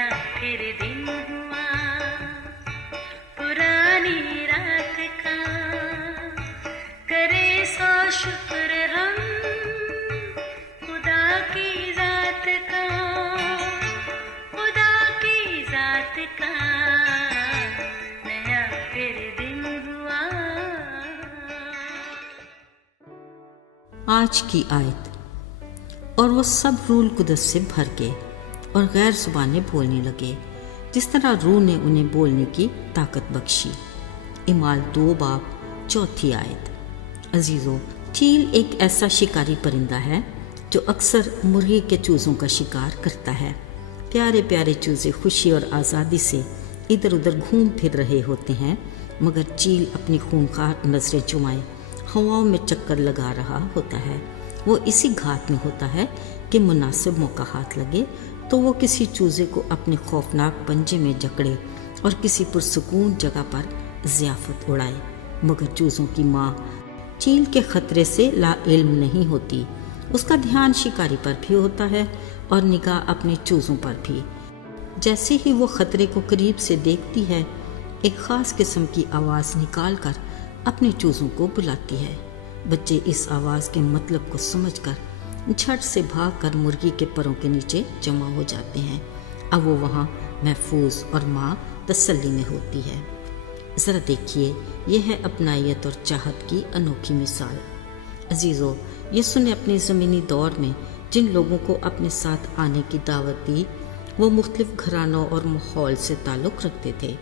नया फिर दिन हुआ पुरानी रात का, करे सो शुक्र हम खुदा की जात का, खुदा की जात का, नया फिर दिन हुआ। आज की आयत। और वो सब रूल कुदस से भर गए और गैर ज़ुबानें बोलने लगे, जिस तरह रूह ने उन्हें बोलने की ताकत बख्शी। इमाल 2 बाब 4 आयत। अजीज़ों, चील एक ऐसा शिकारी परिंदा है जो अक्सर मुर्गी के चूज़ों का शिकार करता है। प्यारे प्यारे चूज़े खुशी और आज़ादी से इधर उधर घूम फिर रहे होते हैं, मगर चील अपनी खूंखार नज़रें जुमाए हवाओं में चक्कर लगा रहा होता है। वो इसी घात में होता है कि मुनासिब मौका हाथ लगे तो वो किसी चूज़े को अपने खौफनाक पंजे में जकड़े और किसी पुरसुकून जगह पर ज़ियाफ़त उड़ाए। मगर चूज़ों की माँ चील के ख़तरे से लाइल्म नहीं होती। उसका ध्यान शिकारी पर भी होता है और निगाह अपने चूज़ों पर भी। जैसे ही वो ख़तरे को करीब से देखती है, एक ख़ास किस्म की आवाज़ निकाल कर अपने चूज़ों को बुलाती है। बच्चे इस आवाज़ के मतलब को समझकर झट से भागकर मुर्गी के परों के नीचे जमा हो जाते हैं। अब वो वहाँ महफूज और माँ तसल्ली में होती है। ज़रा देखिए, यह है अपनायत और चाहत की अनोखी मिसाल। अजीज़ों, यीशु ने अपने ज़मीनी दौर में जिन लोगों को अपने साथ आने की दावत दी, वो मुख्तलिफ घरानों और माहौल से ताल्लुक़ रखते थे।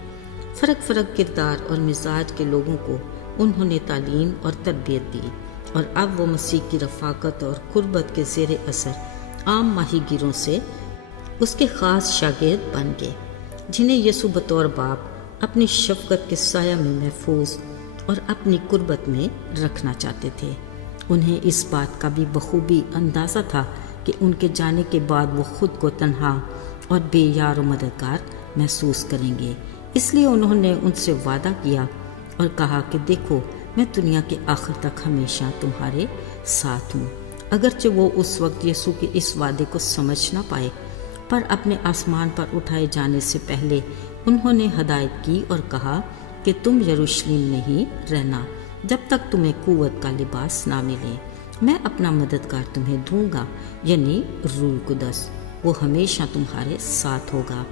फ़र्क किरदार और मिजाज के लोगों को उन्होंने तालीम और तरबियत दी, और अब वो मसीह की रफ़ाकत और कुर्बत के ज़ेरे असर आम माहीगीरों से उसके ख़ास शागिर्द बन गए, जिन्हें यीशु बतौर बाप अपनी शफ़क़त के साया में महफूज और अपनी कुर्बत में रखना चाहते थे। उन्हें इस बात का भी बखूबी अंदाज़ा था कि उनके जाने के बाद वो ख़ुद को तन्हा और बेयार व मददगार महसूस करेंगे। इसलिए उन्होंने उनसे वादा किया और कहा कि देखो, मैं दुनिया के आखिर तक हमेशा तुम्हारे साथ हूँ। अगरचे वो उस वक्त यीशु के इस वादे को समझ ना पाए, पर अपने आसमान पर उठाए जाने से पहले उन्होंने हदायत की और कहा कि तुम यरूशलेम में ही रहना जब तक तुम्हें कुव्वत का लिबास ना मिले। मैं अपना मददगार तुम्हें दूंगा, यानी रूह कुदस। वो हमेशा तुम्हारे साथ होगा।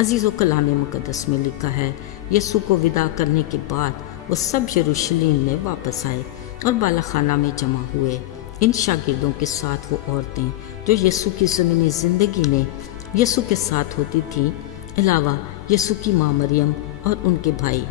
अजीज़ों, कलाम मुक़द्दस में लिखा है, यीशु को विदा करने के बाद वो सब यरूशलेम में वापस आए और बालाखाना में जमा हुए। इन शागिर्दों के साथ वो औरतें जो यीशु की ज़मीनी ज़िंदगी में यीशु के साथ होती थीं, अलावा यीशु की माँ मरियम और उनके भाई,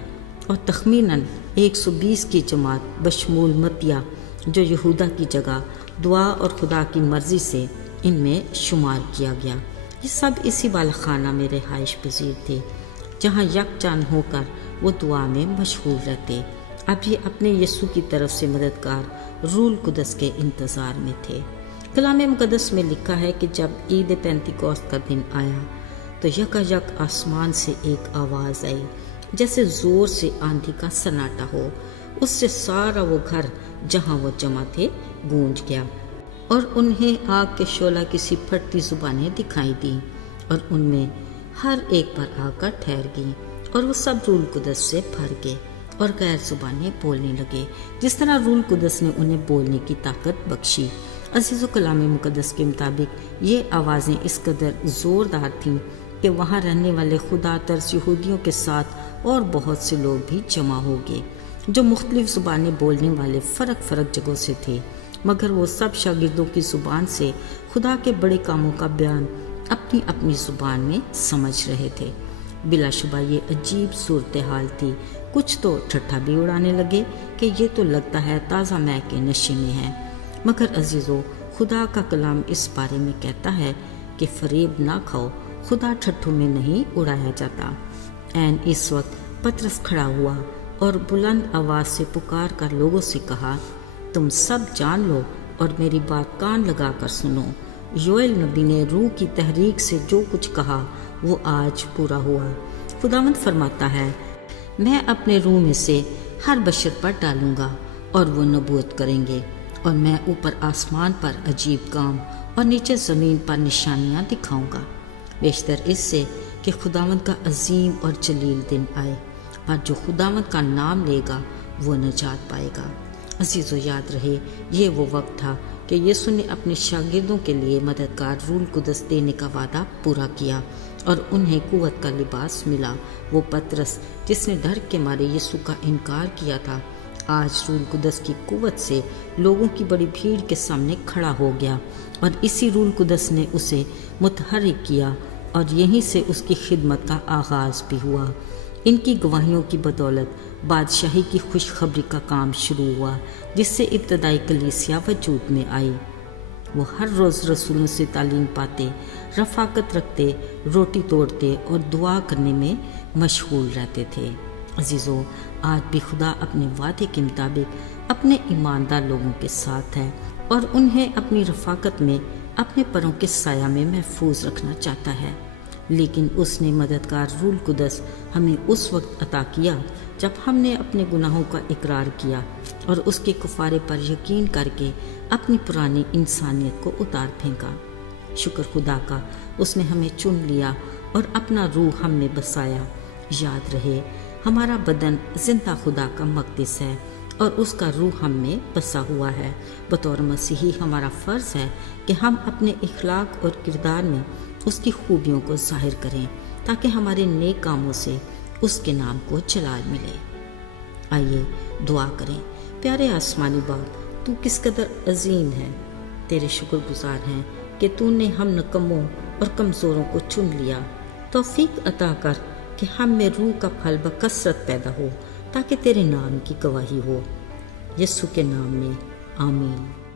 और तखमीनन 120 की जमात बशमूल मतिया जो यहूदा की जगह दुआ और खुदा की मर्ज़ी से इनमें शुमार किया गया। ये सब इसी बालाखाना में रिहाइश पजीर थे, जहाँ यकजान होकर वो दुआ में मशगूल रहते। अब ये अपने यीशु की तरफ से मददगार रूह कुदस के इंतज़ार में थे। कलाम मुक़द्दस में लिखा है कि जब ईद पेंतिकोस्त का दिन आया तो यकायक आसमान से एक आवाज़ आई, जैसे ज़ोर से आंधी का सन्नाटा हो। उससे सारा वो घर जहाँ वो जमा थे गूंज गया, और उन्हें आग के शोला की सी फटती ज़ुबानें दिखाई दी, और उनमें हर एक पर आकर ठहर गई, और वो सब रूह कुदस से भर गए और गैर ज़ुबानें बोलने लगे, जिस तरह रूह कुदस ने उन्हें बोलने की ताकत बख्शी। अज़ीज़ो, कलाम मुक़द्दस के मुताबिक ये आवाज़ें इस कदर ज़ोरदार थीं कि वहाँ रहने वाले खुदा तर्स यहूदियों के साथ और बहुत से लोग भी जमा हो गए, जो मुख्तलिफ ज़ुबानें बोलने वाले फ़र्क जगहों से थे, मगर वो सब शागिर्दों की ज़ुबान से खुदा के बड़े कामों का बयान अपनी अपनी ज़ुबान में समझ रहे थे। बिलाशुबा ये अजीब सूरत हाल थी। कुछ तो ठट्ठा भी उड़ाने लगे कि ये तो लगता है ताज़ा मै के नशे में है, मगर अजीज़ों, खुदा का कलाम इस बारे में कहता है कि फरेब ना खाओ, खुदा ठट्ठों में नहीं उड़ाया जाता। ऐन इस वक्त पतरस खड़ा हुआ और बुलंद आवाज़ से पुकार कर लोगों से कहा, तुम सब जान लो और मेरी बात कान लगा कर सुनो। योएल नबी ने रूह की तहरीक से जो कुछ कहा वो आज पूरा हुआ। खुदावंद फरमाता है, मैं अपने रूह में से हर बशर पर डालूंगा और वो नबूवत करेंगे, और मैं ऊपर आसमान पर अजीब काम और नीचे ज़मीन पर निशानियाँ दिखाऊंगा, बेशतर इससे کہ خداوند کا عظیم اور جلیل دن آئے، اور جو خداوند کا نام لے گا وہ نجات پائے گا۔ عزیزو، یاد رہے یہ وہ وقت تھا کہ یسوع نے اپنے شاگردوں کے لیے مددگار روح القدس دینے کا وعدہ پورا کیا اور انہیں قوت کا لباس ملا۔ وہ پطرس جس نے ڈر کے مارے یسوع کا انکار کیا تھا، آج روح القدس کی قوت سے لوگوں کی بڑی بھیڑ کے سامنے کھڑا ہو گیا، اور اسی روح القدس نے اسے متحرک کیا، اور یہیں سے اس کی خدمت کا آغاز بھی ہوا۔ ان کی گواہیوں کی بدولت بادشاہی کی خوشخبری کا کام شروع ہوا، جس سے ابتدائی کلیسیا وجود میں آئی۔ وہ ہر روز رسولوں سے تعلیم پاتے، رفاقت رکھتے، روٹی توڑتے اور دعا کرنے میں مشغول رہتے تھے۔ عزیزو، آج بھی خدا اپنے وعدے کے مطابق اپنے ایماندار لوگوں کے ساتھ ہے، اور انہیں اپنی رفاقت میں اپنے پروں کے سایہ میں محفوظ رکھنا چاہتا ہے۔ لیکن اس نے مددگار روح القدس ہمیں اس وقت عطا کیا جب ہم نے اپنے گناہوں کا اقرار کیا اور اس کے کفارے پر یقین کر کے اپنی پرانی انسانیت کو اتار پھینکا۔ شکر خدا کا، اس نے ہمیں چن لیا اور اپنا روح ہم میں بسایا۔ یاد رہے، ہمارا بدن زندہ خدا کا مقدس ہے اور اس کا روح ہم میں بسا ہوا ہے۔ بطور مسیحی ہمارا فرض ہے کہ ہم اپنے اخلاق اور کردار میں اس کی خوبیوں کو ظاہر کریں، تاکہ ہمارے نیک کاموں سے اس کے نام کو جلال ملے۔ آئیے دعا کریں۔ پیارے آسمانی باپ، تو کس قدر عظیم ہے، تیرے شکر گزار ہیں کہ تو نے ہم نکموں اور کمزوروں کو چن لیا۔ توفیق عطا کر کہ ہم میں روح کا پھل بکثرت پیدا ہو، تاکہ تیرے نام کی گواہی ہو۔ یسوع کے نام میں آمین۔